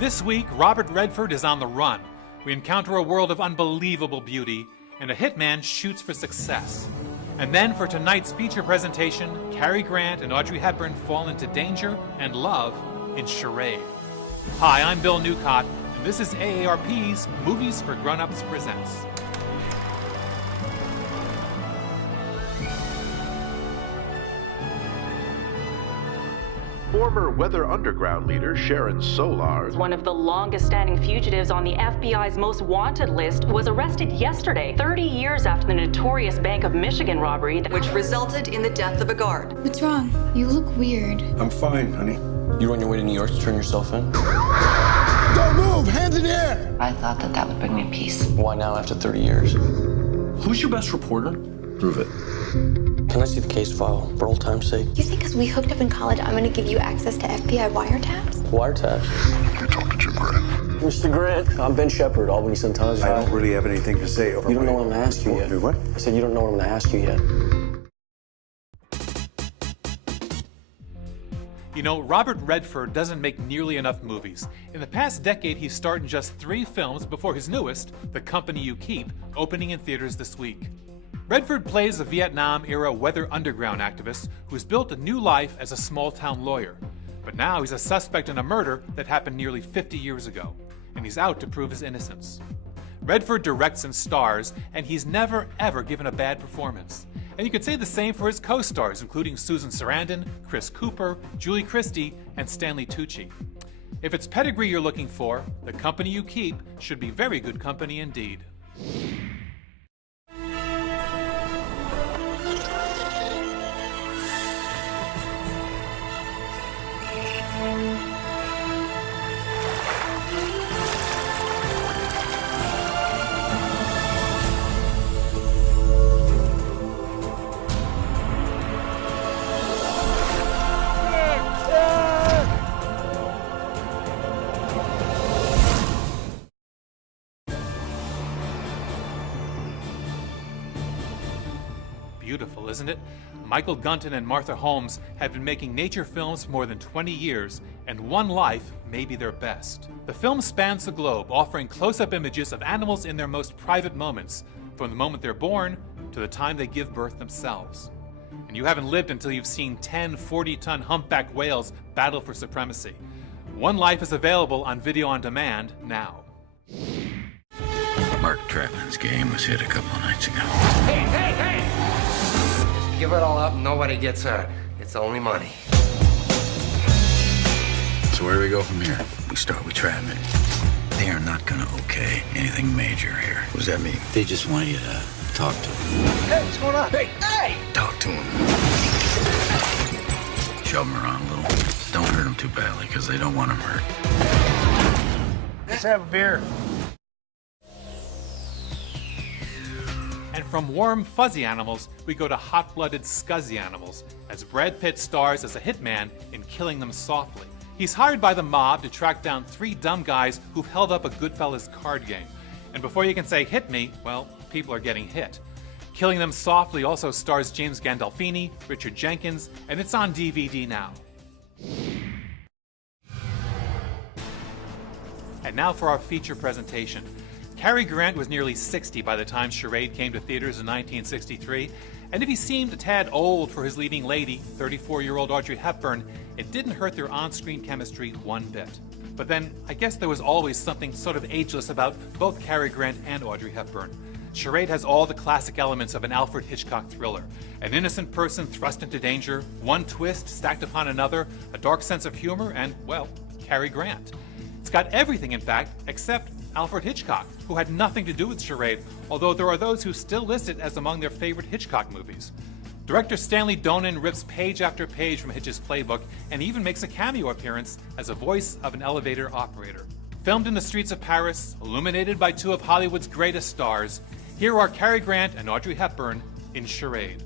This week, Robert Redford is on the run. We encounter a world of unbelievable beauty, and a hitman shoots for success. And then for tonight's feature presentation, Cary Grant and Audrey Hepburn fall into danger and love in Charade. Hi, I'm Bill Newcott, and this is AARP's Movies for Grownups Presents. Former Weather Underground leader Sharon Solar, one of the longest-standing fugitives on the FBI's most wanted list, was arrested yesterday, 30 years after the notorious Bank of Michigan robbery, which resulted in the death of a guard. What's wrong? You look weird. I'm fine, honey. You on your way to New York to turn yourself in? Don't move! Hands in the air! I thought that would bring me peace. Why now after 30 years? Who's your best reporter? Prove it. Can I see the case file, for old time's sake? You think because we hooked up in college, I'm going to give you access to FBI wiretaps? Wiretaps? you talking to Jim Grant? Mr. Grant, I'm Ben Shepard, Albany Sun-Times. I don't really have anything to say over. You don't know what I'm going to ask you yet. What? I said you don't know what I'm going to ask you yet. You know, Robert Redford doesn't make nearly enough movies. In the past decade, he starred in just 3 films before his newest, The Company You Keep, opening in theaters this week. Redford plays a Vietnam-era Weather Underground activist who's built a new life as a small-town lawyer. But now he's a suspect in a murder that happened nearly 50 years ago, and he's out to prove his innocence. Redford directs and stars, and he's never, ever given a bad performance. And you could say the same for his co-stars, including Susan Sarandon, Chris Cooper, Julie Christie, and Stanley Tucci. If it's pedigree you're looking for, The Company You Keep should be very good company indeed. Beautiful, isn't it? Michael Gunton and Martha Holmes have been making nature films for more than 20 years, and One Life may be their best. The film spans the globe, offering close-up images of animals in their most private moments, from the moment they're born to the time they give birth themselves. And you haven't lived until you've seen 10 40-ton humpback whales battle for supremacy. One Life is available on video on demand now. Mark Trapman's game was hit a couple of nights ago. Hey, hey, hey! Give it all up, nobody gets hurt. It's only money. So where do we go from here? We start with Trapman. They are not gonna okay anything major here. What does that mean? They just want you to talk to them. Hey, what's going on? Hey, hey! Talk to them. Shove them around a little. Don't hurt them too badly, because they don't want them hurt. Let's have a beer. And from warm, fuzzy animals, we go to hot-blooded, scuzzy animals, as Brad Pitt stars as a hitman in Killing Them Softly. He's hired by the mob to track down 3 dumb guys who've held up a Goodfellas card game. And before you can say, hit me, well, people are getting hit. Killing Them Softly also stars James Gandolfini, Richard Jenkins, and it's on DVD now. And now for our feature presentation. Cary Grant was nearly 60 by the time Charade came to theaters in 1963, and if he seemed a tad old for his leading lady, 34-year-old Audrey Hepburn, it didn't hurt their on-screen chemistry one bit. But then, I guess there was always something sort of ageless about both Cary Grant and Audrey Hepburn. Charade has all the classic elements of an Alfred Hitchcock thriller. An innocent person thrust into danger, one twist stacked upon another, a dark sense of humor, and, well, Cary Grant. It's got everything, in fact, except Alfred Hitchcock, who had nothing to do with Charade, although there are those who still list it as among their favorite Hitchcock movies. Director Stanley Donen rips page after page from Hitch's playbook and even makes a cameo appearance as a voice of an elevator operator. Filmed in the streets of Paris, illuminated by 2 of Hollywood's greatest stars, here are Cary Grant and Audrey Hepburn in Charade.